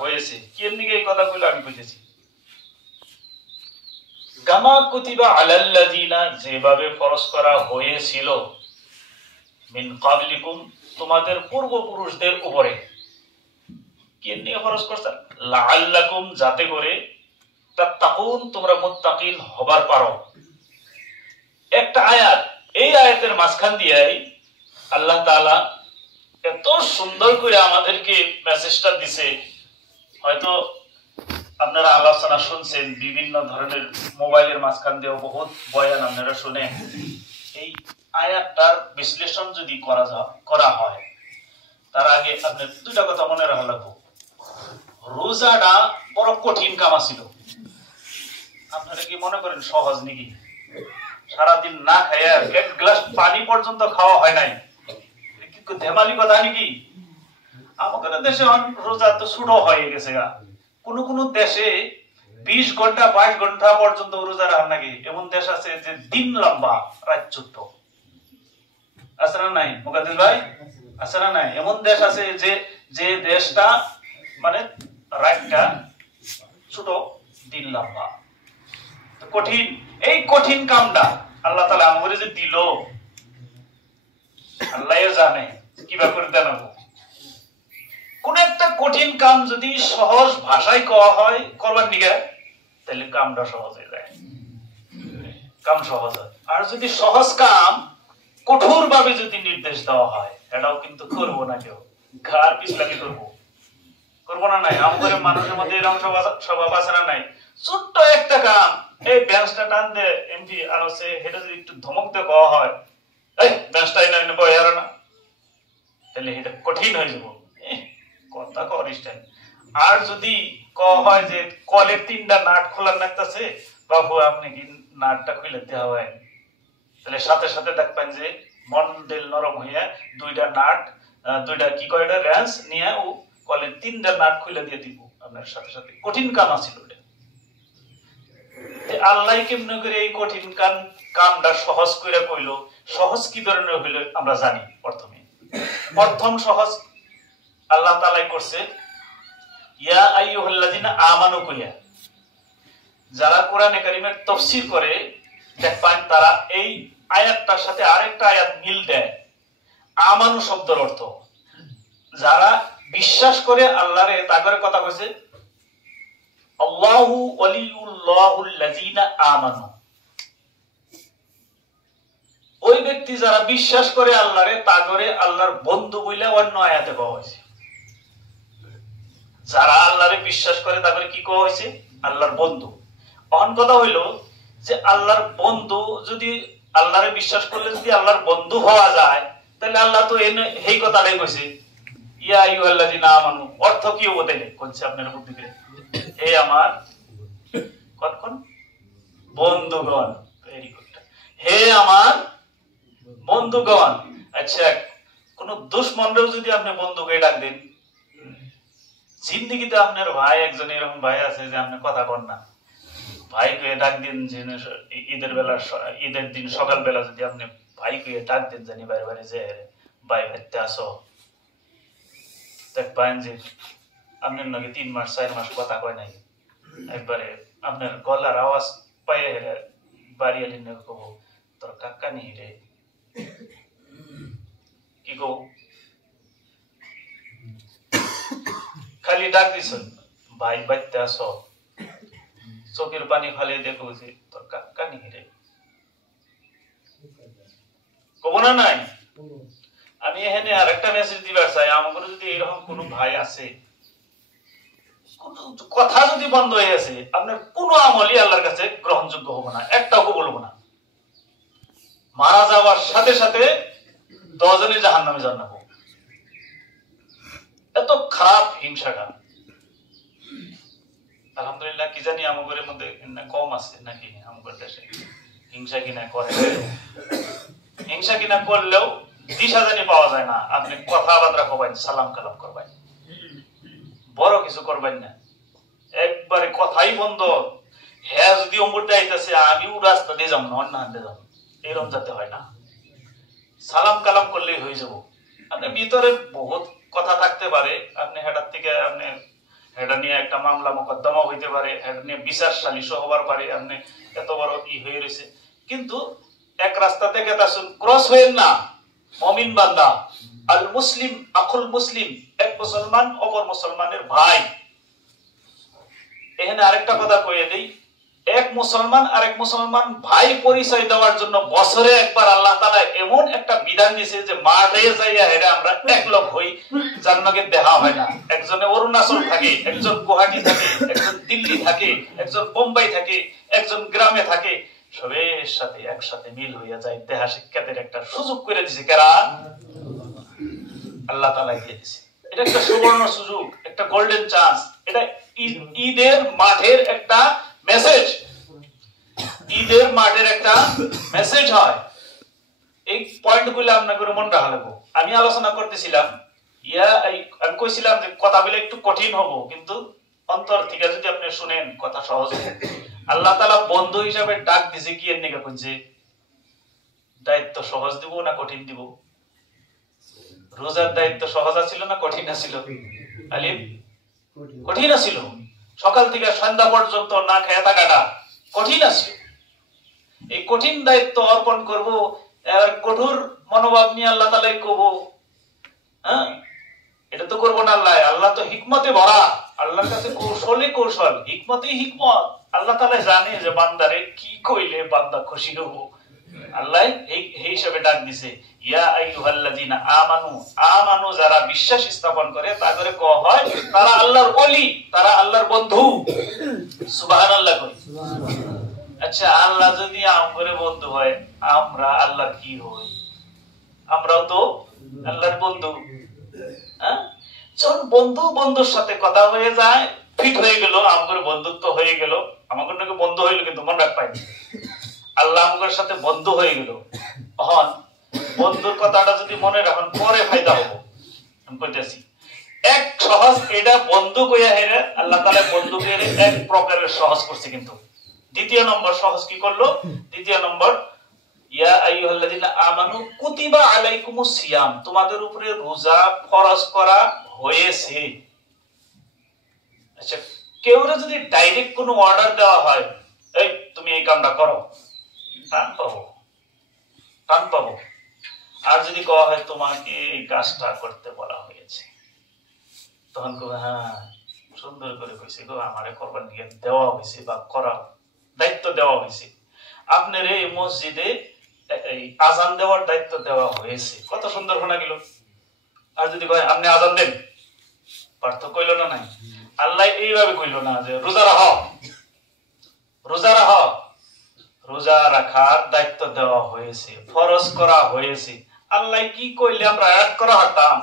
হয়েছে কি এর নিকে এই কথাগুলো আমি কইতেছি কামা কুতিবা আলাল্লাযিনা যেভাবে ফরজ করা হয়েছিল মিন ক্বাবলিকুম তোমাদের পূর্বপুরুষদের উপরে কি এর নিকে ফরজ করছেন লাআল্লাকুম যাতে করে তাত্তাকুন তোমরা মুত্তাকিন হবার পারো একটা আয়াত এই আয়াতের মাঝখান দিয়েই আল্লাহ তাআলা এত সুন্দর করে আমাদেরকে মেসেজটা দিছে হয়তো আপনারা আলোচনা শুনছেন বিভিন্ন ধরনের মোবাইলের মাঝখান দিয়ে বহুত বয়ান আপনারা শুনে এই আয়াতটার বিশ্লেষণ যদি করা হয় তার আগে আপনি দুইটা কথা মনে রাখা লাগবে রোজাটা বড় কঠিন কাম ছিল আপনারা কি মনে করেন সহজ নাকি সারাদিন না খাইয়া এক গ্লাস পানি পর্যন্ত খাওয়া হয় নাই কি ধেমালি কথা নাকি আমাদের দেশে রোজা তো শুরু হয়ে গেছে কোন কোন দেশে 20 ঘন্টা 22 ঘন্টা পর্যন্ত রোজা রাখেন নাকি এমন দেশ আছে যে দিন লম্বা রাত ছোট আছে না নাই মুকাদ্দিস ভাই আছে না নাই এমন দেশ আছে যে যে দেশটা মানে রাতটা ছোট দিন লম্বা কঠিন এই কঠিন কামটা আল্লাহ তাআলা আমাদের যে দিল আল্লাহই জানে কিভাবে করে দেন কোন একটা কঠিন কাম যদি সহজ ভাষায় কওয়া হয় করবার নিগে তাহলে কামটা সহজ হয়ে যায় কাম সহজ হয় আর যদি সহজ কাম কঠোর ভাবে যদি নির্দেশ দেওয়া হয় এটাও কিন্তু করবো না কেউ ঘাড় পিছলামি করবো না নাই আমাদের মানুষের মধ্যে এরকম স্বভাব আছে না নাই ছোট্ট একটা কাম এই বেঞ্চটা টান দে এমপি আর সে এটা যদি একটু ধমক দিয়ে কওয়া হয় এই বেঞ্চটা এনে নেবো এর না তাহলে এটা কঠিন হয়ে যাবো কথা করিস আর যদি কওয়া হয় যে কলের 3টা নাট খোলার নাকতাছে বাবু আপনি কি নাটটা খুলে দেওয়া হয় তাহলে সাথে সাথে দেখবেন যে মন্ডেল নরম হইয়া 2টা নাট 2টা কি কয়টা রেঞ্চ নিয়ে ও কলের 3টা নাট খুলে দিয়ে দিব আপনার সাথে সাথে কঠিন কাম ছিল আল্লাহ কেমনে করে এই কঠিন কামটা সহজ করে কইলো সহজ কি ধরনের হইলো আমরা জানি প্রথম সহজ আল্লাহ তাআলাই করছে ইয়া আইয়ুহাল্লাযিনা আমানু কইয়া যারা কোরআনে কারীমের তাফসীর করে দেখবেন তারা এই আয়াতটার সাথে আরেকটা আয়াত মিল দেয় আমানু শব্দের অর্থ যারা বিশ্বাস করে আল্লাহরে তাগরে কথা কইছে আল্লাহু ওয়ালিউল্লাহুল্লাযিনা আমানু ওই ব্যক্তি যারা বিশ্বাস করে আল্লাহরে তাগরে আল্লাহর বন্ধু বইলা অন্য আয়াতে কওয়া হয়েছে যারা আল্লাহরে বিশ্বাস করে তাগরে কি কওয়া হয়েছে আল্লাহর বন্ধু অন কথা হইল যে আল্লাহর বন্ধু যদি আল্লাহরে বিশ্বাস করলে যদি আল্লাহর বন্ধু হওয়া যায় তাহলে আল্লাহ তো এই কথাটাই কইছে ইয়া আইয়ুহাল্লাযিনা আমানু অর্থ কি হবে কোনছে আপনারা বুদ্ধি করে হে আমার কোন বন্ধুগণ ভেরি গুড হে আমার বন্ধুগণ আচ্ছা কোন দুশমনরেও যদি আপনি বন্ধুকে ডাক দেন জিন্দেগিতে আপনার ভাই একজন এরকম ভাই আছে যে আপনি কথা কন না ভাইকে ডাক দিন যে ঈদের দিন সকাল বেলা যদি আপনি ভাইকে ডাক দেন জানি বাইরে বাইরে যে ভাই ভাইতে আসো দেখবেন যে আপনার নাকি 3 মাস 4 মাস কথা কয় নাই একবারে আপনার গলার আওয়াজ পায়ে বাড়ি আলি না কব তোর কাকা নেই রে কি গো খালি ডাক দিছ ভাই বাইতে আসো চোখের পানি ফালে দেখো যে তোর কাকা নেই রে কব না নাই আমি এখানে আরেকটা মেসেজ দিবার চাই আমাদের যদি এরকম কোনো ভাই আছে কথা যদি বন্ধ হয়ে আছে আপনার কোনো আমলই আল্লাহর কাছে গ্রহণযোগ্য হবে না একটাও বলবো না মারা যাওয়ার সাথে সাথে 10 জনের জাহান্নামে জান্নাত এত খারাপ হিংসাটা আলহামদুলিল্লাহ কি জানি আমাদের মধ্যে কম আছে নাকি আমাদের দেশে হিংসা কিনা করে হিংসা কিনা করলেও দিশা জানি পাওয়া যায় না আপনি কথাবার্তা করবেন সালাম কালাম করবেন বড় কিছু করবেন না একবারে কথাই বন্ধ হ্যাঁ যদি অমরটা আইতাছে আমিও রাস্তা দিয়ে যাবো না অন্য হাতে যাবো এরকম যাতে হয় না সালাম কালাম করলেই হয়ে যাবো আপনি ভিতরে বহুত কথা থাকতে পারে আপনি হেডার থেকে আপনি হেডার একটা মামলা মোকদ্দমা হইতে পারে, এটা নিয়ে বিচার সালিশ হবার পারে, আপনি এত বড় হয়ে রয়েছে, কিন্তু এক রাস্তা থেকে তাসুন ক্রস হয়েন না। মুমিন বান্দা, আল মুসলিম আখুল মুসলিম, এক মুসলমান অপর মুসলমানের ভাই। এখানে আরেকটা কথা কইয়ে দেই, এক মুসলমান আরেক মুসলমান ভাই পরিচয় দেওয়ার জন্য বছরে একবার আল্লাহ তাআলা এমন একটা বিধান দিয়েছে যে মাঠে যাইয়া হেরে আমরা এক লোক হই, যার নাকি দেখা হয় না। একজনে অরুণাচল থাকে, একজন গুয়াহাটি থাকে, একজন দিল্লি থাকে, একজন বোম্বাই থাকে, একজন গ্রামে থাকে, সবের সাথে একসাথে মিল হইয়া যায়। দেহা শিক্ষাতের একটা সুযোগ করে দিয়েছে কারা? আল্লাহ তাআলা দিয়ে দিয়েছে। এটা একটা সুবর্ণ সুযোগ, একটা গোল্ডেন চান্স। এটা ঈদের মাঠের একটা মেসেজ, ঈদের মাঠের একটা মেসেজ হয়। এই পয়েন্টগুলো আপনাকে মনে রাখা লাগবে। আমি আলোচনা করতেছিলাম, আমি কইছিলাম যে কথাগুলো একটু কঠিন হবো, কিন্তু অন্তর থেকে যদি আপনি শুনেন কথা সহজ হবে। আল্লাহ তাআলা বন্ধু হিসাবে ডাক দিছে কি এর নিকে কইছে? দায়িত্ব সহজ দিব না কঠিন দিব? রোজার দায়িত্ব সহজ ছিল না কঠিন ছিল? আলিম কঠিন ছিল। সকাল থেকে সন্ধ্যা পর্যন্ত না খেয়ে থাকাটা কঠিন ছিল। এই কঠিন দায়িত্ব অর্পণ করব, কঠোর মনোভাব নিয়ে আল্লাহ তাআলাই কব, হ্যাঁ এটা তো করবো না। আল্লাহ, আল্লাহ তো হিকমতে ভরা, আল্লাহর কাছে কৌশলে কৌশল, হিকমতেই হিকমত। আল্লাহ তাআলা জানে যে বান্দারে কি কইলে বান্দা খুশি হব। আল্লাহ এই হিসাবে ডাক দিছে, ইয়া আইয়ুহাল্লাযিনা আমানু, আমানু যারা বিশ্বাস স্থাপন করে তাদের কওয়া হয় তারা আল্লাহর ওলি, তারা আল্লাহর বন্ধু। সুবহানাল্লাহ কই। আচ্ছা, আল্লাহ যদি আমগরে বন্ধু হয়, আমরা আল্লাহর কি হই? আমরাও তো আল্লাহর বন্ধু। হ্যাঁ, যখন বন্ধু বন্ধুর সাথে কথা হয়ে যায়, ফিট হয়ে গেল, আমগরে বন্ধুত্ব হয়ে গেল, আমাদের নাকি বন্ধু হইল, কিন্তু মনে রাখবাই আল্লাহ আমাদের সাথে বন্ধু হয়ে গেল। তখন বন্ধুর কথাটা যদি মনে রাখেন, পরে ফায়দা হবো। আমি কইতেছি এক সহজ, এটা বন্ধু কইয়া হেরে আল্লাহ তাআলা বন্ধু কইরে এক প্রকারের সহজ করছে। কিন্তু দ্বিতীয় নম্বর সহজ কি করলো? দ্বিতীয় নম্বর, ইয়া আইয়ুহাল্লাযিনা আমানু কুতিবা আলাইকুমুস সিয়াম, তোমাদের উপরে রোজা ফরজ করা হয়েছে। আচ্ছা, কেউরে যদি ডাইরেক্ট কোনো অর্ডার দেওয়া হয়, এই তুমি এই কামটা করো, টান পাবো। আর যদি কওয়া হয় তোমাকে এই কাজটা করতে বলা হয়েছে, তখন কবে হ্যাঁ সুন্দর করে কইছে গো, আমারে করবার নিয়ে দেওয়া হয়েছে বা করা দায়িত্ব দেওয়া হয়েছে। আপনার এই মসজিদে এই আজান দেওয়ার দায়িত্ব দেওয়া হয়েছে, কত সুন্দর শোনা গেল। আর যদি কয় আপনি আজান দেন, পার্থক্য কইল না? নাই, আল্লাহ এইভাবে কইল না যে রোজা রাখো, রোজা রাখার দায়িত্ব দেওয়া হয়েছে, ফরজ করা হয়েছে। আল্লাহ কি কইলে আমরা অ্যাড করা হতাম?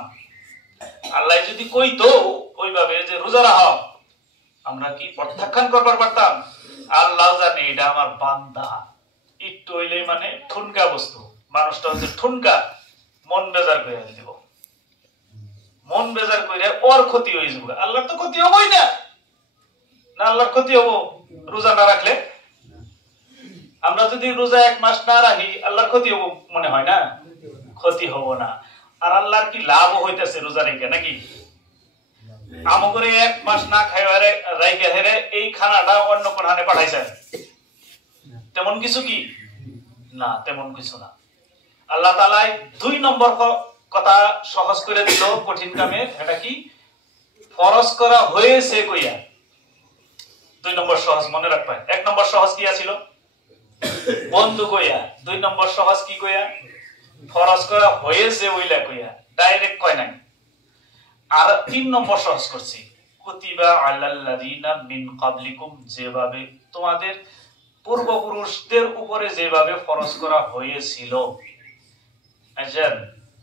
আল্লাহ যদি কইতো ওইভাবে যে রোজা রাখো, আমরা কি প্রত্যাখ্যান করবার পারতাম? আল্লাহ জানে এটা আমার বান্দা, একটু হইলে মানে ঠুনকা বস্তু, মানুষটা হচ্ছে ঠুনকা, মন বেজার করে দিব, মন বেজার করে ওর ক্ষতি হয়ে যাবে। আল্লাহর তো ক্ষতি হবই না, না আল্লাহর ক্ষতি হবো রোজা না রাখলে? আমরা যদি রোজা এক মাস না রাখি, আল্লাহর ক্ষতি হবো মনে হয় না? ক্ষতি হবো না। আর আল্লাহর কি লাভ হইতেছে রোজা রেখে? নাকি আমগরে এক মাস না খাইবারে রাইখে হেরে এই খানাটা অন্য কোন হানে পাঠাইছে, তেমন কিছু কি না, তেমন কিছু না। আল্লাহ তাআলা দুই নম্বর কথা সহজ করে দিল কঠিন কামে, এটা কি? ফরজ করা হয়েছে কইয়া। দুই নম্বর সহজ মনে রাখবেন। এক নম্বর সহজ কি আছিল? বন্ধু কইয়া। দুই নম্বর সহজ কি কইয়া? ফরজ করা হয়েছে ওইলা কইয়া, ডাইরেক্ট কয় নাই। আর তিন নম্বর সহজ করছি, কুতিবা আলাল্লাযিনা মিন ক্বাবলিকুম, যেভাবে তোমাদের পূর্বপুরুষদের উপরে যেভাবে ফরজ করা হয়েছিল। আচ্ছা,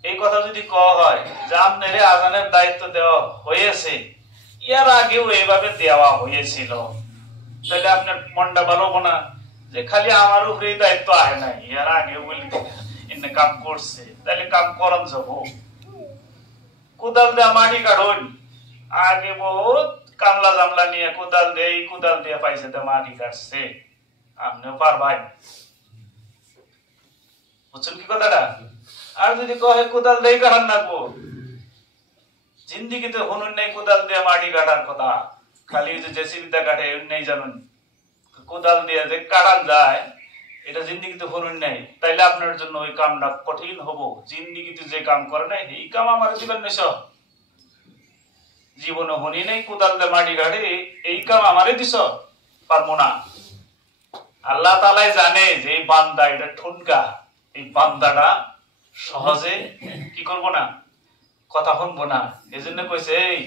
এই কথা যদি কওয়া হয় যে আপনারে আযানের দায়িত্ব দেওয়া হয়েছে, এর আগেও এইভাবে দেওয়া হয়েছিল, তাহলে আপনার মনটা ভালো হবে না যে খালি আমার উপরে দায়িত্ব আহে নাই, এর আগেও বলি এনে কাম করছে, তাহলে কাম করন যাব। কোদাল দিয়ে মাটি কাটুন, আগে বহুত কামলা জামলা নিয়ে কোদাল দিয়ে পাইছে তো মাটি কাটছে, আপনিও পারবেন। বুঝছেন কি কথাটা? আর যদি কহে কোদাল দিয়ে কাটান নাকবো, জিন্দিগিতে হুনুন নেই কোদাল দিয়ে মাটি কাটার কথা, খালি যে জেসিবিটা কাটে নেই জানুন, কোদাল দিয়ে যে কাটান যায় এটা জিন্দিগিতে হরুন নাই, তাইলে আপনার জন্য ওই কামটা কঠিন হবো। জিন্দিগিতে যে কাম করে নাই এই কাম আমার জীবন নেছ, জীবনে হনি নাই কোদাল দিয়ে মাটি কাটে এই কাম আমারে দিছ, পারবো না। আল্লাহ তাআলাই জানে যে এই বান্দা এটা ঠুনকা, এই বান্দাটা সহজে কি করব না, কথা শুনবো না। এজন্য কইছে এই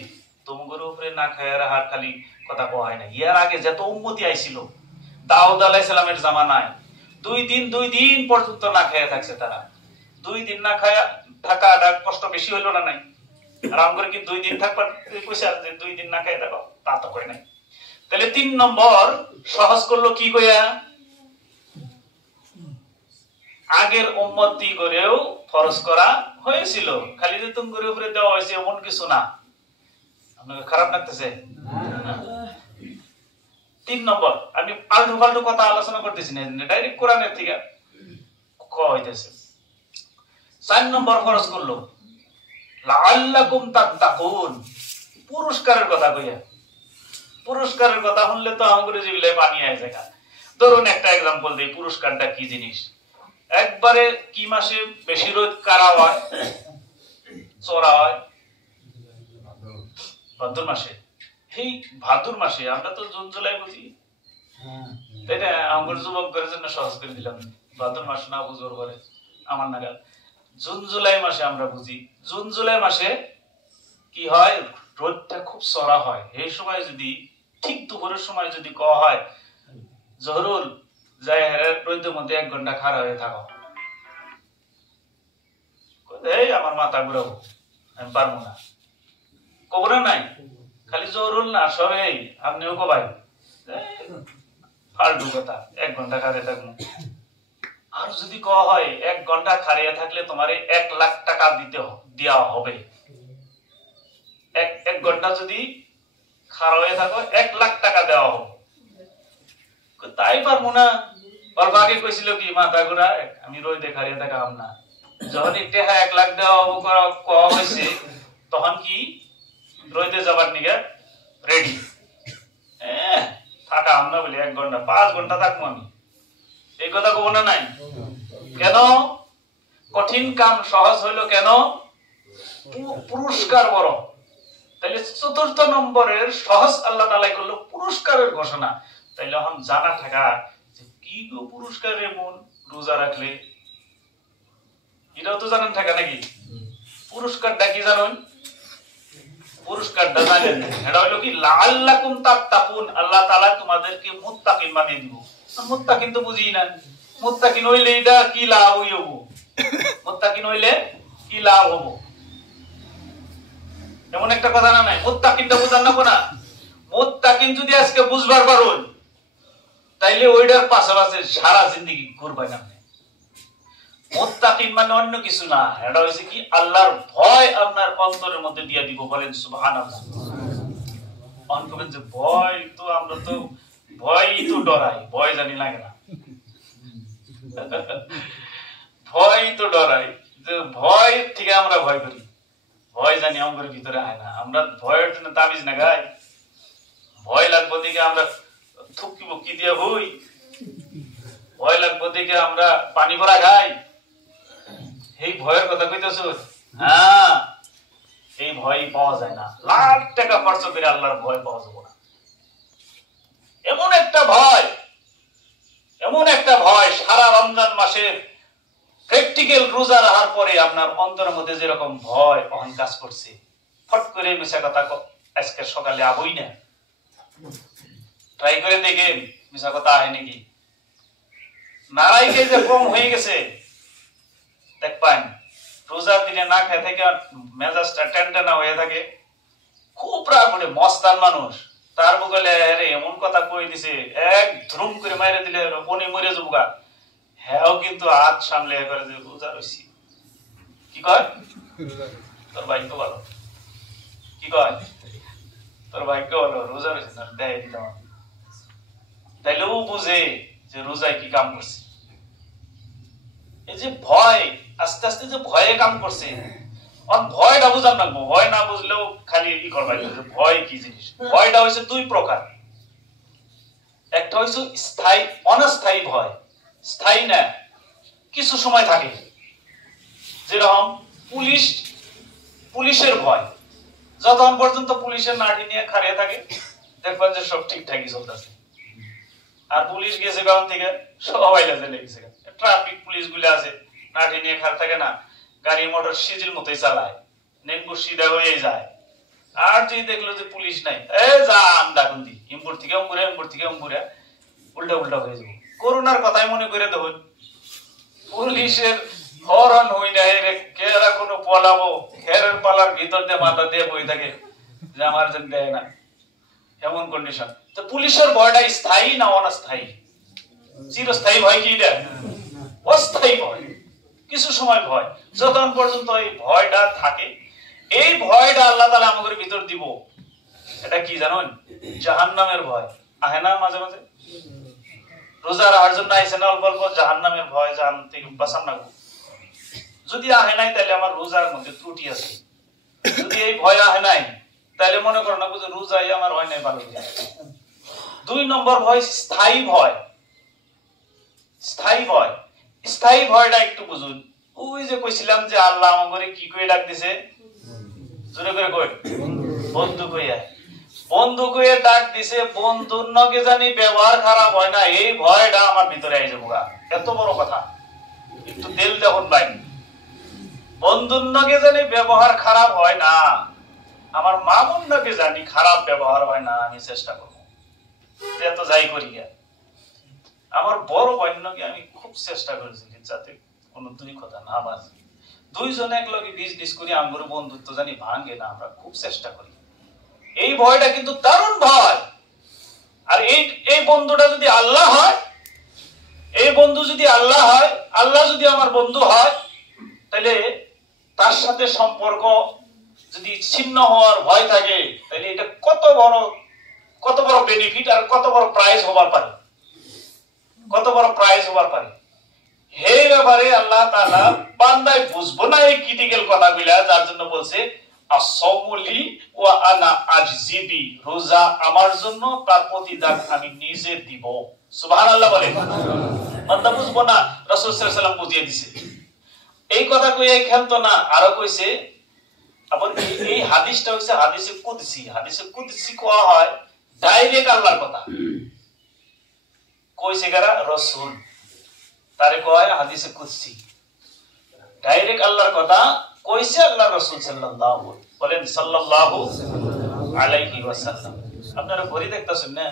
তোমাদের উপরে না খায় রাহার খালি কথা কওয়া হয় না। ইয়ার আগে যত উম্মতি আইছিল দাউদ আলাইহিস সালামের জামানায় 2 দিন পর্যন্ত না খেয়ে থাকছে তারা। 2 দিন না খায়া থাকাটা কষ্ট বেশি হইল না নাই? আরাম করে কি 2 দিন থাকবার কইছে যে 2 দিন না খেয়ে থাকো, তা তো কই নাই। তাহলে 3 নম্বর সহজ করলো কি কইয়া, আগের উম্মতি করেও ফরজ করা হয়েছিল, খালি যে তুমি করে উপরে দেওয়া হয়েছে এমন কিছু না। আপনাকে খারাপ লাগতেছে? 3 নম্বর, আমি আলটু ফালটু কথা আলোচনা করতেছি না, ডাইরেক্ট কোরআনের থেকে কওয়া হইতেছে। 4 নম্বর ফরজ করলো লাআল্লাকুম তাত্তাকুন, পুরস্কারের কথা কইয়া। পুরস্কারের কথা শুনলে তো আমাদের জিভে পানি আয় জায়গা। ধরুন একটা एग्जांपल দেই, পুরস্কারটা কি জিনিস। একবারে কি মাসে বেশি রোদ কারা হয়, চোরা হয়? ভাদ্র মাসে। এই ভাদ্র মাসে, আমরা তো জুন জুলাই বুঝি, তাই না? আমার যুবকদের জন্য সহজ করে দিলাম, ভাদ্র মাস না বুঝোর করে আমার নাগাল। জুন জুলাই মাসে আমরা বুঝি। জুন জুলাই মাসে কি হয়, রোদটা খুব চড়া হয়। এই সময় যদি ঠিক দুপুরের সময় যদি কওয়া হয় জহরুল যাই রোদের মধ্যে 1 ঘন্টা খাড়া হয়ে থাকো, এই আমার মাথা ঘুরাবো, আমি পারবো না, কবর নাই। খালি জহরুল না, সবাই আপনিও কবাই ফালতু কথা, 1 ঘন্টা খাড়ে থাকবো। আর যদি কওয়া হয় 1 ঘন্টা খাড়িয়ে থাকলে তোমার 1 লাখ টাকা দেওয়া হবে, 1 ঘন্টা যদি খাড়া হয়ে থাকো 1 লাখ টাকা দেওয়া হবে, তাই পারবো না। অল্প আগে কইছিল কি মাথা ঘুরা, আমি রোদে খাড়িয়ে থাকাম না। যখন একটা 1 লাখ দেওয়া কওয়া হয়েছে তখন কি রোদে যাবার নিগে রেডি, থাকা আমরা বলি 1 ঘন্টা 5 ঘন্টা থাকবো আমি, এই কথা কব না নাই? কেন? কঠিন কাম সহজ হইলো কেন? পুরস্কার বড়। তাইলে 4th নম্বরের সহজ আল্লাহ তাআলা করলো পুরস্কারের ঘোষণা। তাইলে এখন জানা থাকা যে কি গো পুরস্কার এমন রোজা রাখলে, এটাও তো জানেন থাকা নাকি? পুরস্কারটা কি জানেন? পুরস্কারটা জানেন, এটা হলো কি লাআল্লাকুম তাত্তাকুন, আল্লাহ তাআলা তোমাদেরকে মুত্তাকিন বানিয়ে দিব। মুত্তাকিন তো বুঝি না, মুত্তাকিন হইলে এটা কি লাভ হইব? মুত্তাকিন হইলে কি লাভ হবো, এমন একটা কথা না নাই? মুত্তাকিনটা বুঝান না কোনা? মুত্তাকিন যদি আজকে বুঝবার পারুন তাইলে ওইটার পাশাপাশি সারা জিন্দেগি ঘুরবেন আপনি। মুত্তাকিন মানে অন্য কিছু না, এটা হইছে কি আল্লাহর ভয় আপনার অন্তরের মধ্যে দিয়ে দিব। বলেন সুবহানাল্লাহ। অনকবেন যে ভয় তো আমরা তো ভয়ই তো ডরাই, ভয় জানি লাগে না। ভয় তো ডরাই, যে ভয় থেকে আমরা ভয় করি, ভয় জানি আমাদের ভিতরে আয় না। আমরা ভয়ের জন্য তাবিজ না গাই, ভয় লাগবো দিকে আমরা থুকি বুকি দিয়ে হই, ভয় লাগবো দিকে আমরা পানি ভরা খাই। এই ভয়ের কথা কইতেছ? হ্যাঁ, এই ভয় পাওয়া যায় না। লাখ টাকা খরচ করে আল্লাহর ভয় পাওয়া যাবে না। এমন একটা ভয়, এমন একটা ভয় সারা রমজান মাসে প্র্যাকটিক্যাল রোজা রাখার পরে আপনার অন্তরের মধ্যে যেরকম ভয় অহন কাজ করছে, ফট করে মিশা কথা আজকে সকালে আবই না, ট্রাই করে দেখে মিশা কথা আয় নাকি, নারাইকে যে কম হয়ে গেছে দেখবেন। রোজার দিনে না খেয়ে থেকে মেজাজটা টেনটেনা হয়ে থাকে, খুব রাগ করে মস্তান মানুষ, তার বগলে এমন কথা কই দিছে, এক ধুম করে মাইরে দিলে উনি মরে যাবো গা। হ্যাঁ, কিন্তু হাত সামলে করে যে রোজা রইছি, কি কয় তোর ভাগ্য ভালো, কি কয় তোর ভাগ্য ভালো, রোজা রইছে না দেয় দিতাম। তাইলে ও বুঝে যে রোজায় কি কাম করছে। এই যে ভয়, আস্তে আস্তে যে ভয়ে কাম করছে, ভয়টা বুঝান লাগবো, ভয় না বুঝলেও খালি ই করবাই, ভয় কি জিনিস। ভয়টা হয়েছে দুই প্রকার, একটা হয়েছে স্থায়ী অনাস্থায়ী ভয়, স্থায়ী না, কিছু সময় থাকে, যেরকম পুলিশের ভয়, যতক্ষণ পর্যন্ত পুলিশের নাড়ি নিয়ে খাড়িয়ে থাকে দেখবেন যে সব ঠিকঠাকই চলতেছে, আর পুলিশ গেছে কারণ থেকে সবাই লেগে গেছে। ট্রাফিক পুলিশ গুলো আছে নাড়ি নিয়ে খাড়ে থাকে না, গাড়ি মোটর সিজির মতোই চালায়, নেঙ্গু সিধা হয়ে যায়। আর যদি দেখলো যে পুলিশ নাই, যান ডাকুন দি, ইম্পুর থেকে অম্পুরে, ইম্পুর থেকে অম্পুরে, উল্টা উল্টা হয়ে যাবো। করোনার কথাই মনে করে দেখুন, পুলিশের হরন হই না, কেরা কোনো পলাবো, খেরের পালার ভিতর দিয়ে মাথা দিয়ে বই থাকে যে আমার যেন দেয় না, এমন কন্ডিশন। তো পুলিশের ভয়টা স্থায়ী না অনাস্থায়ী? চিরস্থায়ী ভয় কি এটা? অস্থায়ী ভয়, কিছু সময় ভয়, যতক্ষণ পর্যন্ত এই ভয়টা থাকে। এই ভয়টা আল্লাহ তাআলা আমাদের ভিতর দিব, এটা কি জানেন? জাহান্নামের ভয়। আহে না মাঝে মাঝে? রোজা রাখার জন্য আইছে না অল্প অল্প, জাহান্নামের ভয়, জাহান্নাম থেকে বাঁচান না। যদি আহে নাই তাহলে আমার রোজার মধ্যে ত্রুটি আছে। যদি এই ভয় আহে নাই তাহলে মনে করো না বুঝে রোজাই আমার হয় নাই ভালো। দুই নম্বর ভয় স্থায়ী ভয়। স্থায়ী ভয়, স্থায়ী ভয়টা একটু বুঝুন। ওই যে কইছিলাম যে আল্লাহ আমাকে কি কই ডাক দিছে, জোরে করে কই, বন্ধু কইয়া, বন্ধু কইয়া ডাক দিছে। বন্ধুর নগে জানি ব্যবহার খারাপ হয় না, এই ভয়টা আমার ভিতরে আই যাবো। এত বড় কথা, একটু দিল দেখুন ভাই। বন্ধুর নগে জানি ব্যবহার খারাপ হয় না, আমার মামুন নগে জানি খারাপ ব্যবহার হয় না, আমি চেষ্টা করবো এত যাই করি। আমার বড় বন্যকে আমি খুব চেষ্টা করেছি যাতে কোনো দুই কথা না বাজে। দুইজন এক লগে বিজনেস করি, আমার বন্ধুত্ব জানি ভাঙে না, আমরা খুব চেষ্টা করি। এই ভয়টা কিন্তু দারুণ ভয়। আর এই বন্ধুটা যদি আল্লাহ হয়, এই বন্ধু যদি আল্লাহ হয়, আল্লাহ যদি আমার বন্ধু হয়, তাহলে তার সাথে সম্পর্ক যদি ছিন্ন হওয়ার ভয় থাকে, তাহলে এটা কত বড় বেনিফিট আর কত বড় প্রাইজ হবার পারে, কত বড় প্রাইজ হবার পারে। এই ব্যাপারে আল্লাহ তাআলা বান্দায় বুঝবো না এই ক্রিটিক্যাল কথাগুলা, যার জন্য বলছে আসসামুলি ওয়া আনা আজজিবি, রোজা আমার জন্য, তার প্রতিদান আমি নিজে দিব। সুবহানাল্লাহ বলেন। বান্দা বুঝবো না, রাসূল সাল্লাল্লাহু আলাইহি ওয়াসাল্লাম বুঝিয়ে দিয়েছে। এই কথা কইয়া খেলতো না, আরো কইছে। আবার এই হাদিসটা হইছে হাদিসে কুদসি। হাদিসে কুদসি কোয়া হয় ডাইরেক্ট আল্লাহর কথা কইছে কারা? রাসূল। তারে কয় হাদিসে কুদসি, ডাইরেক্ট আল্লাহর কথা কইছে আল্লাহ রাসূল সাল্লাল্লাহু বলেন সাল্লাল্লাহু আলাইহি ওয়াসাল্লাম। আপনারা ঘড়ি দেখতেছেন না?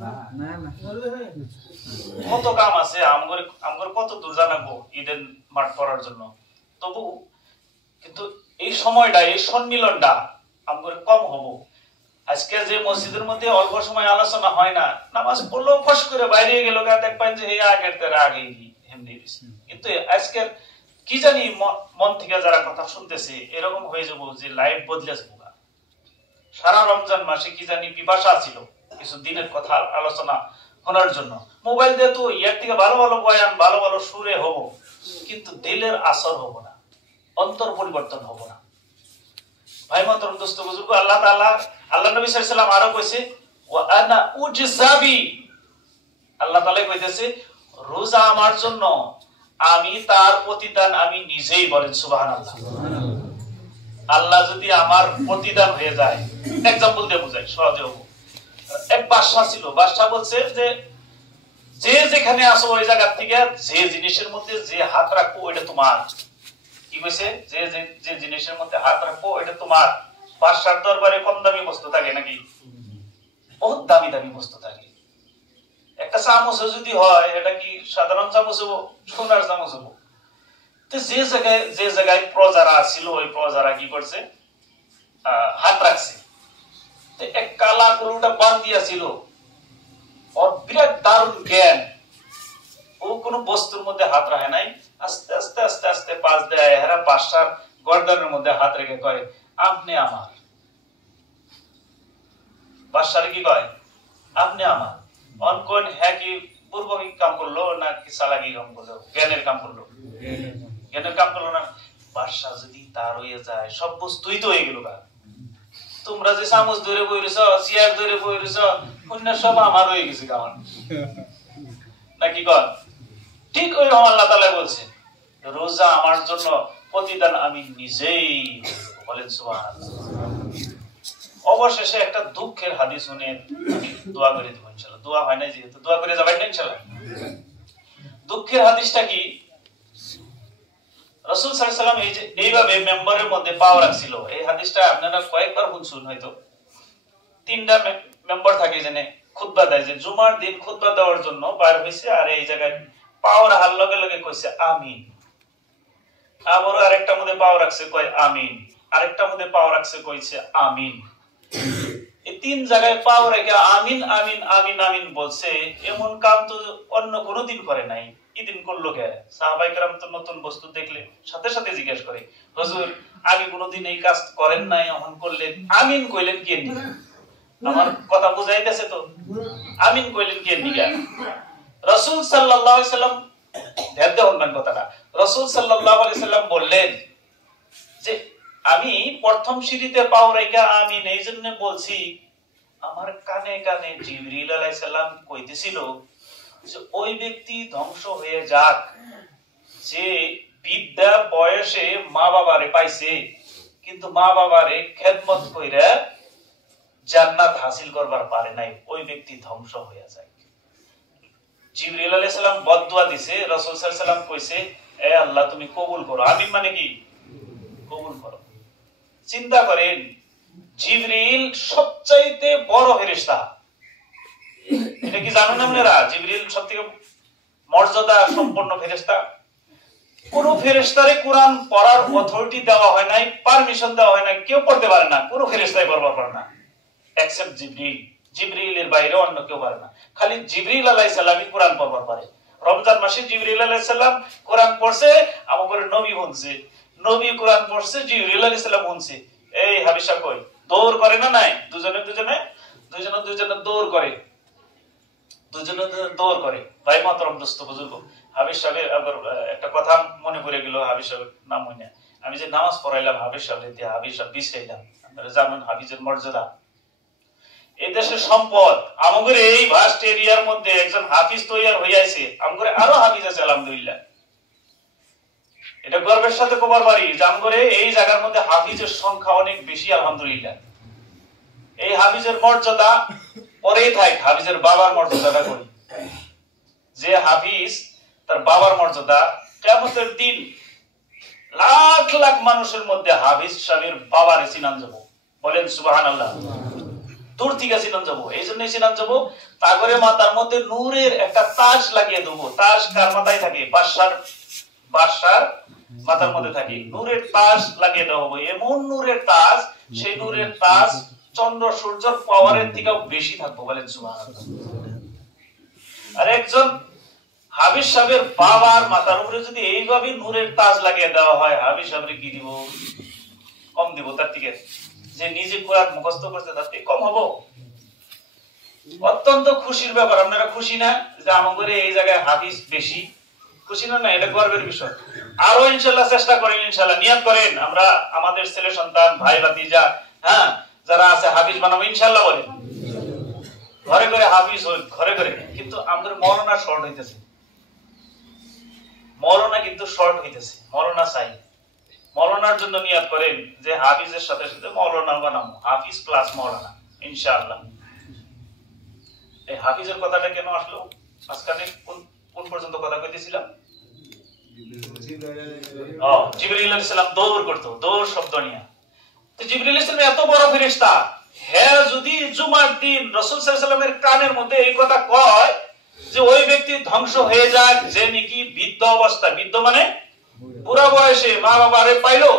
না না, কত কাম আছে আমগর কত দূর জানাবো ঈদের মাঠ পড়ার জন্য, তবু কিন্তু এই সময়টা, এই সম্মিলনটা আমগর কম হবো। আজকে যে মসজিদের মধ্যে অল্প সময় আলোচনা হয় না, নামাজ পড়লো ফস করে বাইরে গেল, দেখবেন যে এই আগের তারা আগে এমনি। কিন্তু আজকের কি জানি মন থেকে যারা কথা শুনতেছে এরকম হয়ে যাবো যে লাইফ বদলে যাবো। সারা রমজান মাসে কি জানি পিপাসা ছিল কিছু দিনের কথা আলোচনা শোনার জন্য। মোবাইল দিয়ে তো ইয়ার থেকে ভালো ভালো বয়ান, ভালো ভালো সুরে হব, কিন্তু দিলের আসর হব না, অন্তর পরিবর্তন হব না। ভাই মাতরম দোস্ত বুজুর্গ, আল্লাহ তাআলা, আল্লাহ নবী সাল্লাল্লাহু আলাইহি ওয়াসাল্লাম আরো কইছে ওয়া আনা উজজাবি, আল্লাহ তাআলা কইতেছে রোজা আমার জন্য, আমি তার প্রতিদান আমি নিজেই। বলেন সুবহানাল্লাহ। আল্লাহ যদি আমার প্রতিদান হয়ে যায়, এক্সাম্পল দিয়ে বুঝাই সহজে হবো। এক বাদশা ছিল, বাদশা বলছে যে যে যেখানে আসো ওই জায়গা থেকে যে জিনিসের মধ্যে যে হাত রাখবো ওইটা তোমার। কি কইছে? যে যে জিনিসের মধ্যে হাত রাখবো ওইটা তোমার। বাদশার দরবারে কম দামি বস্তু থাকে নাকি? বহুত দামি দামি বস্তু থাকে। একটা চামচ যদি হয়, এটা কি সাধারণ চামচ হবো? সোনার চামচ হবো। তো যে জায়গায় প্রজারা ছিল, ওই প্রজারা কি করছে? হাত রাখছে। এক কালা গরুটা বান দিয়া ছিল, ওর বিরাট দারুণ জ্ঞান, ও কোন বস্তুর মধ্যে হাত রাখে নাই। আস্তে আস্তে আস্তে আস্তে পাশ দেয়, হেরা বাদশার গর্দানের মধ্যে হাত রেখে কয় আপনি আমার। বাদশার কি কয়? আপনি আমার। অনকোন হ্যাঁ কি পূর্ববী কাম করলো না কি চালাকি কাম করলো? জ্ঞানের কাম করলো, জ্ঞানের কাম করলো না। বাদশা যদি তার হয়ে যায়, সব বস্তুই তো হয়ে গেল। তোমরা যে চামচ ধরে বইরেছ, চেয়ার ধরে বইরেছ, অন্য সব আমার হয়ে গেছে আমার নাকি কর? ঠিক ওই আল্লাহ তাআলা বলছেন, রোজা আমার জন্য প্রতিদান আমি নিজেই। বলেন সুবহানাল্লাহ। অবশেষে একটা দুঃখের হাদিস শুনে আমি দোয়া করে দেব ইনশাআল্লাহ। দোয়া হয় না যেহেতু, দোয়া করে যাবেন না ইনশাআল্লাহ। দুঃখের হাদিসটা কি? রাসূল সাল্লাল্লাহু আলাইহি ওয়াসাল্লাম এই যে এইভাবে মেম্বারের মধ্যে পাও রাখছিল, এই হাদিসটা আপনারা কয়েকবার শুনছেন হয়তো। তিনটা মেম্বার থাকে যেনে খুতবা দেয়, যে জুমার দিন খুতবা দেওয়ার জন্য বাইর হইছে, আর এই জায়গায় পাও রাখার লগে লগে কইছে আমিন। আবার আরেকটা মধ্যে পাও রাখছে কয় আমিন, আরেকটা মধ্যে পাও রাখছে কইছে আমিন। এই তিন জায়গায় পাও রেখে আমিন আমিন আমিন আমিন বলছে, এমন কাম তো অন্য কোনো দিন করে নাই। এই দিন করলো কে? সাহাবায়ে কেরাম তো নতুন বস্তু দেখলে সাথে সাথে জিজ্ঞেস করে, হুজুর আগে কোনোদিন এই কাজ করেন নাই, এখন করলেন, আমিন কইলেন কে নিয়ে? আমার কথা বুঝাইতেছে তো? আমিন কইলেন কে নিয়ে? রাসূল সাল্লাল্লাহু আলাইহি সাল্লাম ধ্যান দেন কথাটা। রাসূল সাল্লাল্লাহু আলাইহি সাল্লাম বললেন যে আমি প্রথম সিঁড়িতে পাও রেখে আমিন এই জন্য বলছি, আমার কানে কানে জিবরিল আলাইহিস সালাম কইতেছিল যে ওই ব্যক্তি ধ্বংস হয়ে যাক যে বিদ্যা বয়সে মা বাবারে পাইছে, কিন্তু মা বাবারে খেদমত কইরা জান্নাত হাসিল করবার পারে নাই, ওই ব্যক্তি ধ্বংস হয়ে যায়। জিবরিল আলাইহিস সালাম বদদুয়া দিছে, রাসূল সাল্লাল্লাহু আলাইহি সাল্লাম কইছে, এ আল্লাহ তুমি কবুল করো। আমিন মানে কি? কবুল করো। চিন্তা করেন, জিবরিল সবচাইতে বড় ফেরেশতা। এটা কি জানেন আপনারা? জিবরিল সবথেকে মর্যাদা সম্পন্ন ফেরেশতা। কোন ফেরেশতারে কোরআন পড়ার অথরিটি দেওয়া হয় নাই, পারমিশন দেওয়া হয় নাই, কেউ পড়তে পারে না, কোন ফেরেশতাই পড়তে পারে না এক্সেপ্ট জিবরিল। জিবরিলের বাইরে অন্য কেউ পারে না, খালি জিবরিল আলাইহিস সালামই কোরআন পড়তে পারে। রমজান মাসে জিবরিল আলাইহিস সালাম কোরআন পড়ছে, আমাদের নবী শুনছে, নবী কোরআন পড়ছে, জিবরিল আলাইহিস সালাম শুনছে। এই হাবিসা কই দৌড় করে না? নাই, দুজনে দৌড় করে, দুজনে দৌড় করে। ভাই মাতরম দোস্ত বুজুর্গ, হাবিস সাহেবের আবার একটা কথা মনে পড়ে গেল, হাবিস সাহেবের নাম হই না। আমি যে নামাজ পড়াইলাম হাবিস সাহেবের দিয়ে, হাবিস সাহেব বিছাইলাম, আপনারা জানেন হাফিজের মর্যাদা। এই দেশের সম্পদ। আমাদের এই ভাস্ট এরিয়ার মধ্যে একজন হাফিজ তৈরি হইয়াছে, আমাদের আরো হাফিজ আছে আলহামদুলিল্লাহ। এটা গর্বের সাথে কবার পারি যে আমাদের এই জায়গার মধ্যে হাফিজের সংখ্যা অনেক বেশি আলহামদুলিল্লাহ। এই হাফিজের মর্যাদা পরেই থাক, হাফিজের বাবার মর্যাদাটা করি। যে হাফিজ তার বাবার মর্যাদা, কিয়ামতের দিন লাখ লাখ মানুষের মধ্যে হাফিজ সাহেবের বাবারে চিনান যাব। বলেন সুবহানাল্লাহ। দূর থেকে চিনান যাব, এই জন্যই চিনান যাব, তাগরে মাথার মধ্যে নূরের একটা তাজ লাগিয়ে দেবো। তাজ কার মাথায় থাকে? বাদশার মাথার মধ্যে থাকে, নূরের তাজ লাগিয়ে দেওয়া হবে। এমন নূরের তাজ, সেই নূরের তাজ চন্দ্র সূর্যের পাওয়ারের থেকেও বেশি থাকবো। বলেন সুবহানাল্লাহ। আর একজন হাফিজ সাহেবের বাবার মাথার উপরে যদি এইভাবে নূরের তাজ লাগিয়ে দেওয়া হয়, হাফিজ সাহেবের কি দিব? কম দিব তার থেকে? যে নিজে কোরআন মুখস্থ করতে তার থেকে কম হবো? অত্যন্ত খুশির ব্যাপার। আপনারা খুশি না যে আমাদের এই জায়গায় হাফিজ বেশি? খুশি না? না, এটা গর্বের বিষয়। আরো ইনশাআল্লাহ চেষ্টা করেন, ইনশাআল্লাহ নিয়ত করেন, আমরা আমাদের ছেলে সন্তান ভাই ভাতিজা যারা আছে হাফিজ বানাবো ইনশাআল্লাহ। বলেন ঘরে ঘরে হাফিজ হই, ঘরে ঘরে। কিন্তু আমাদের মওলানা শর্ট হইতেছে, মওলানা কিন্তু শর্ট হইতেছে। মওলানা চাই, মওলানার জন্য নিয়ত করেন যে হাফিজের সাথে সাথে মওলানা বানাবো, হাফিজ প্লাস মওলানা ইনশাআল্লাহ। এই হাফিজের কথাটা কেন আসলো? আজকালে কোন পর্যন্ত কথা কইতেছিলাম? জিবরিল আলাইহিস সালাম দৌড় করতো, দৌড় শব্দ নিয়ে। তো জিবরিল আলাইহিস সালাম এত বড় ফেরেশতা, হ্যাঁ যদি জুমার দিন রাসূল সাল্লাল্লাহু আলাইহি ওয়াসাল্লামের কানের মধ্যে এই কথা কয় যে ওই ব্যক্তি ধ্বংস হয়ে যাক যে নাকি বৃদ্ধ অবস্থা, বৃদ্ধ মানে বুড়া বয়সে মা বাবারে পাইলো,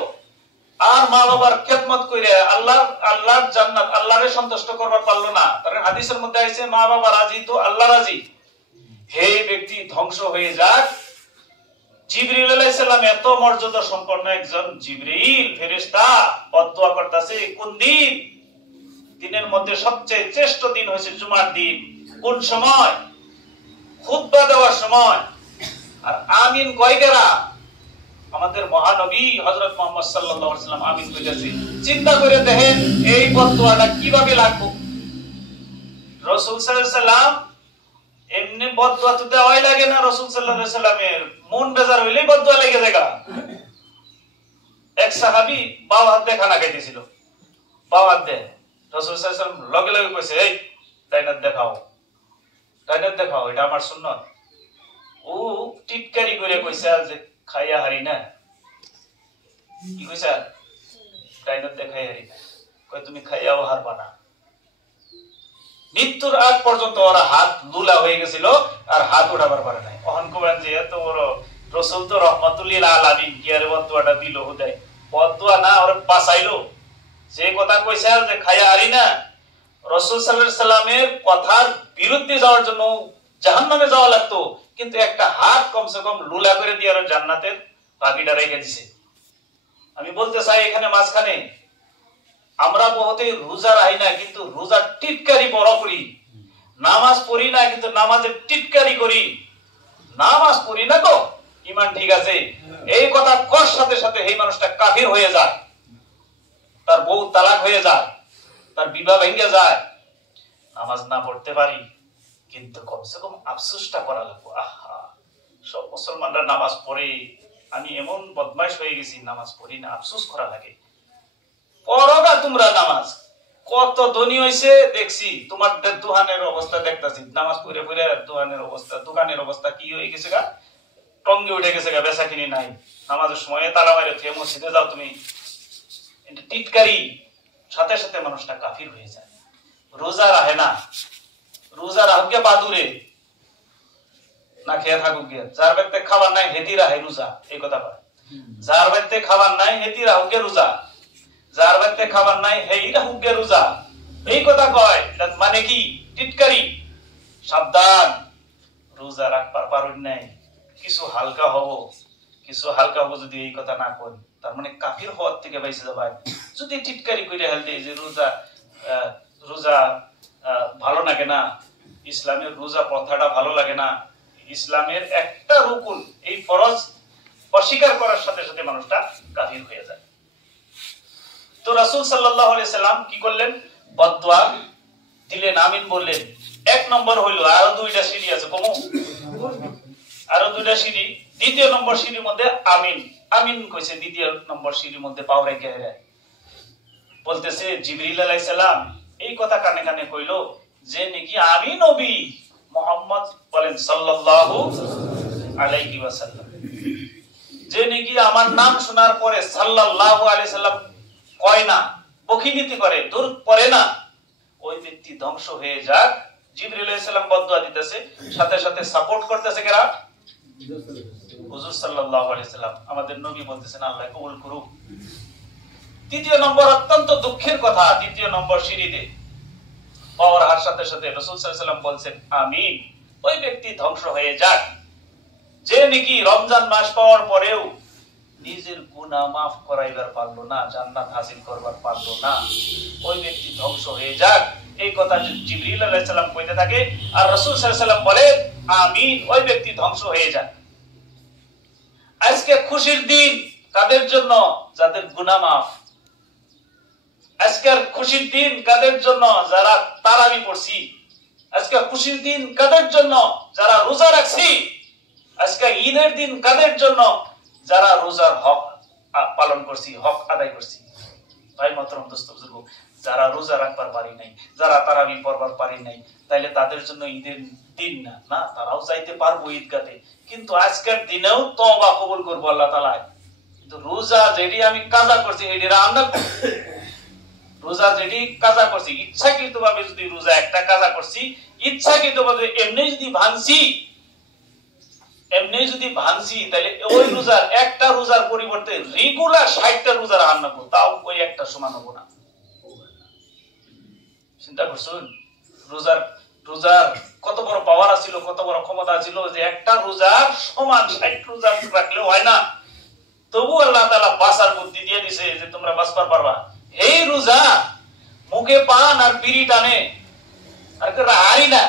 আর মা বাবার খেদমত কইরা আল্লাহর জান্নাত, আল্লাহরে সন্তুষ্ট করবার পারলো না। তার হাদিসের মধ্যে আছে মা বাবা রাজি তো আল্লাহ রাজি, হে ব্যক্তি ধ্বংস হয়ে যাক। জিবরিল আলাইহিস সালাম এত মর্যাদা সম্পন্ন একজন জিবরিল ফেরেশতা বদদুয়া করতেছে কোন দিন? দিনের মধ্যে সবচেয়ে শ্রেষ্ঠ দিন হয়েছে জুমার দিন। কোন সময়? খুতবা দেওয়ার সময়। আর আমিন কয় গেরা? আমাদের মহানবী হযরত মুহাম্মদ সাল্লাল্লাহু আলাইহি ওয়াসাল্লাম আমিন কইতাছে। চিন্তা করে দেখেন এই বদদুয়াটা কিভাবে লাগবে। রাসূল সাল্লাল্লাহু আলাইহি ওয়াসাল্লাম এমনি বদদুয়া তো দেওয়াই লাগে না। রাসূল সাল্লাল্লাহু আলাইহি ওয়াসাল্লামের মন বেজার হইলেই বদদুয়া লেগে যায়। এক সাহাবী বাও হাত দিয়ে খানা খাইতেছিল, বাও হাত দিয়ে রাসূল সাল্লাল্লাহু আলাইহি ওয়াসাল্লাম লগে লগে কইছে, এই ডাইন হাত দেখাও, ডাইন হাত দেখাও, এটা আমার সুন্নাত। ও টিটকারি করে কইছে যে খাইয়া হারি না। কি কইছে? ডাইন হাত দেখাই হারি না। কই তুমি খাইয়াও হারবা না। মৃত্যুর আগ পর্যন্ত ওরা হাত লুলা হয়ে গেছিল আর হাত উঠাবার পারে নাই। অহন কোরআন যে এত বড় রাসূল তো রহমাতুল লিল আলামিন কি আরে বদদুয়াটা দিল হুদাই, বদদুয়া না ওরে বাঁচাইলো। যে কথা কইছে যে খাইয়া হারি না, রাসূল সাল্লাল্লাহু আলাইহি সাল্লামের কথার বিরুদ্ধে যাওয়ার জন্য জাহান্নামে যাওয়া লাগতো, কিন্তু একটা হাত কমসে কম লুলা করে দিয়ে আর জান্নাতের বাকিটা রেখে দিছে। আমি বলতে চাই এখানে মাঝখানে আমরা বহুতেই রোজা রাখি না, কিন্তু রোজার টিটকারি বড় করি। নামাজ পড়ি না, কিন্তু নামাজের টিটকারি করি। নামাজ পড়ি না তো ঈমান ঠিক আছে, এই কথা কর সাথে সাথে এই মানুষটা কাফির হয়ে যায়, তার বউ তালাক হয়ে যায়, তার বিবাহ ভেঙে যায়। নামাজ না পড়তে পারি, কিন্তু কমসে কম আফসোসটা করা লাগবে। আহা, সব মুসলমানরা নামাজ পড়ে, আমি এমন বদমাইশ হয়ে গেছি নামাজ পড়ি না, আফসোস করা লাগে। পড়ো না তোমরা নামাজ, কত ধনী হইছে দেখছি, তোমার দোকানের অবস্থা দেখতাছি, নামাজ পড়ে পড়ে দোকানের অবস্থা, দোকানের অবস্থা কি হয়ে গেছে গা, টঙ্গে উঠে গেছে গা, বেচা কিনি নাই। নামাজের সময় তালা মারে থুয়ে মসজিদে যাও তুমি, এটা টিটকারি, সাথে সাথে মানুষটা কাফির হয়ে যায়। রোজা রাখে না, রোজা রাখকে বাদুরে না খেয়ে থাকুক গিয়ে, যার ব্যক্তি খাবার নাই হেতি রাখে রোজা, এই কথা বলে। যার ব্যক্তি খাবার নাই হেতি রাখকে রোজা, যার ব্যক্তি খাবার নাই হেই রাখকে রোজা, এই কথা কয়। মানে কি? টিটকারি। সাবধান, রোজা রাখবার পারুন নাই, কিছু হালকা হব, কিছু হালকা হব যদি এই কথা না করি, তার মানে কাফির হওয়ার থেকে বাইসে যাবে। যদি টিটকারি করে হেলতে যে রোজা রোজা ভালো লাগে না, ইসলামের রোজা প্রথাটা ভালো লাগে না, ইসলামের একটা রুকুন এই ফরজ অস্বীকার করার সাথে সাথে মানুষটা কাফির হয়ে যায়। তো রাসূল সাল্লাল্লাহু আলাইহি সাল্লাম কি করলেন? বদদুয়া দিলেন, আমিন বললেন। এক নম্বর হইলো, আরো দুইটা সিঁড়ি আছে, কমু আরো দুইটা সিঁড়ি। দ্বিতীয় নম্বর সিঁড়ির মধ্যে আমিন আমিন কইছে, দ্বিতীয় নম্বর সিঁড়ির মধ্যে পাও রেখে বলতেছে জিবরিল আলাইহিস সালাম এই কথা কানে কানে কইলো যে নাকি আমি নবী মুহাম্মদ বলেন সাল্লাল্লাহু আলাইহি ওয়াসাল্লাম, যে নাকি আমার নাম শোনার পরে সাল্লাল্লাহু আলাইহি সাল্লাম কয় না, বকিনীতি করে, দরুদ পড়ে না, ওই ব্যক্তি ধ্বংস হয়ে যাক। জিবরিল আলাইহিস সালাম বদদুয়া দিতেছে, সাথে সাথে সাপোর্ট করতেছে কারা? হুজুর সাল্লাল্লাহু আলাইহি সাল্লাম, আমাদের নবী বলতেছেন আল্লাহ কবুল করুক। তৃতীয় নম্বর অত্যন্ত দুঃখের কথা, তৃতীয় নম্বর সিঁড়িতে পাওয়ার হার সাথে সাথে রাসূল সাল্লাল্লাহু আলাইহি সাল্লাম বলছেন আমিন, ওই ব্যক্তি ধ্বংস হয়ে যাক যে নাকি রমজান মাস পাওয়ার পরেও নিজের গুনাহ মাফ করাইবার পারলো না, জান্নাত হাসিল করবার পারলো না, ওই ব্যক্তি ধ্বংস হয়ে যাক। এই কথা জিবরিল আলাইহিস সালাম কইতে থাকে, আর রাসূল সাল্লাল্লাহু আলাইহি সাল্লাম বলে আমিন, ওই ব্যক্তি ধ্বংস হয়ে যাক। আজকে খুশির দিন কাদের জন্য? যাদের গুনাহ মাফ। আজকের খুশির দিন কাদের জন্য? যারা তারাবি পড়ছি। আজকে খুশির দিন কাদের জন্য? যারা রোজা রাখছি। আজকে ঈদের দিন কাদের জন্য? যারা রোজার হক পালন করছি, হক আদায় করছি। ভাই মহতরম দোস্ত বুজুর্গ, যারা রোজা রাখবার পারি নাই, যারা তারাবি পড়বার পারি নাই, তাইলে তাদের জন্য ঈদের দিন না, না তারাও যাইতে পারবো ঈদগাতে, কিন্তু আজকের দিনেও তওবা কবুল করবো আল্লাহ তাআলা। কিন্তু রোজা যেটি আমি কাজা করছি এটি আমরা রোজা যেটি কাজা করছি, ইচ্ছাকৃতভাবে যদি রোজা একটা কাজা করছি, ইচ্ছাকৃতভাবে এমনি যদি ভাঙছি, তাহলে ওই রোজার একটা রোজার পরিবর্তে রেগুলার 60টা রোজা রাখা লাগবে, তাও ওই একটা সমান হবো না। চিন্তা করছেন রোজার কত বড় পাওয়ার ছিল, কত বড় ক্ষমতা ছিল, যে একটা রোজার সমান 60 রোজা রাখলে হয় না, তবু আল্লাহ তাআলা বাঁচার বুদ্ধি দিয়ে দিছে যে তোমরা বাঁচবার পারবা। এই রোজা মুখে পান আর বিড়ি টানে আর রাহারি না,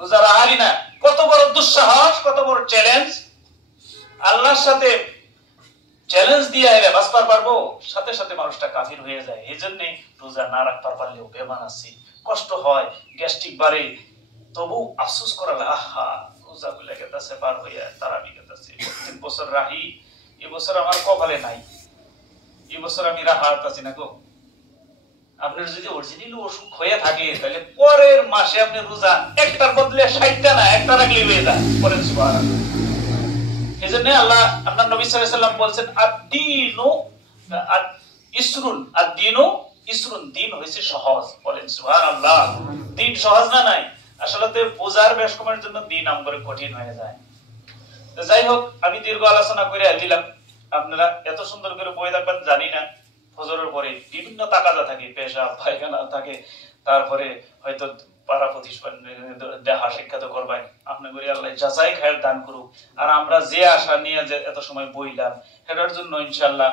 রোজা রাহারি না, কত বড় দুঃসাহস, কত বড় চ্যালেঞ্জ। আল্লাহর সাথে চ্যালেঞ্জ দিয়ে হেরে বাঁচবার পারবো, সাথে সাথে মানুষটা কাফির হয়ে যায়। এই জন্য রোজা না রাখবার পারলেও বেমান আছে, কষ্ট হয়, গ্যাস্ট্রিক বাড়ে, তবু আফসোস করা লাগে, আহা রোজা গুলা গেতাছে পার হইয়া, তারাবি গেতাছে, প্রত্যেক বছর রাহি, এবছর আমার কপালে নাই, এবছর আমি রাহাত আছি না গো। আপনার যদি অরিজিনালি অসুখ হয়ে থাকে তাহলে পরের মাসে আপনি রোজা একটার বদলে 60টা না একটা রাখলে হয়ে যায়। পরের সুবহানাল্লাহ। এজন্য আল্লাহ আপনার নবী সাল্লাল্লাহু আলাইহি ওয়াসাল্লাম বলেন আদ-দীনু ইসরুন, আদ-দীনু ইসরুন, দিন হইছে সহজ। বলেন সুবহানাল্লাহ। দিন সহজ না নাই, আসলে বোঝার বেশ কমের জন্য দিন আমগরে কঠিন হয়ে যায়। তো যাই হোক, আমি দীর্ঘ আলোচনা করে দিলাম। আপনারা এত সুন্দর করে বই দেখবেন জানি না। ফজরের পরে বিভিন্ন তাকাজা থাকে, পেশাব পায়খানা থাকে, তারপরে হয়তো পাড়া প্রতিষ্ঠান দেখা শিক্ষাত করবেন, আপনি করে আল্লাহ যাচাই খায়ের দান করুক। আর আমরা যে আশা নিয়ে যে এত সময় বইলাম, সেটার জন্য ইনশাআল্লাহ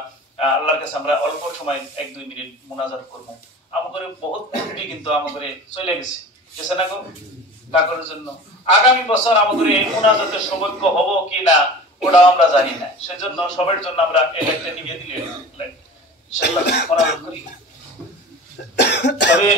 আল্লাহর কাছে আমরা অল্প সময় 1-2 মিনিট মুনাজাত করবো। আমাদের বহুত মুরব্বি কিন্তু আমাদের চলে গেছে না গো ডাকরের জন্য। আগামী বছর আমাদের এই মুনাজাতের সৌভাগ্য হবো কি না ওটাও আমরা জানি না। সেজন্য সবার জন্য আমরা এই লাইনটা নিয়ে দিলে ইনশাআল্লাহ মুনাজাত করি। তবে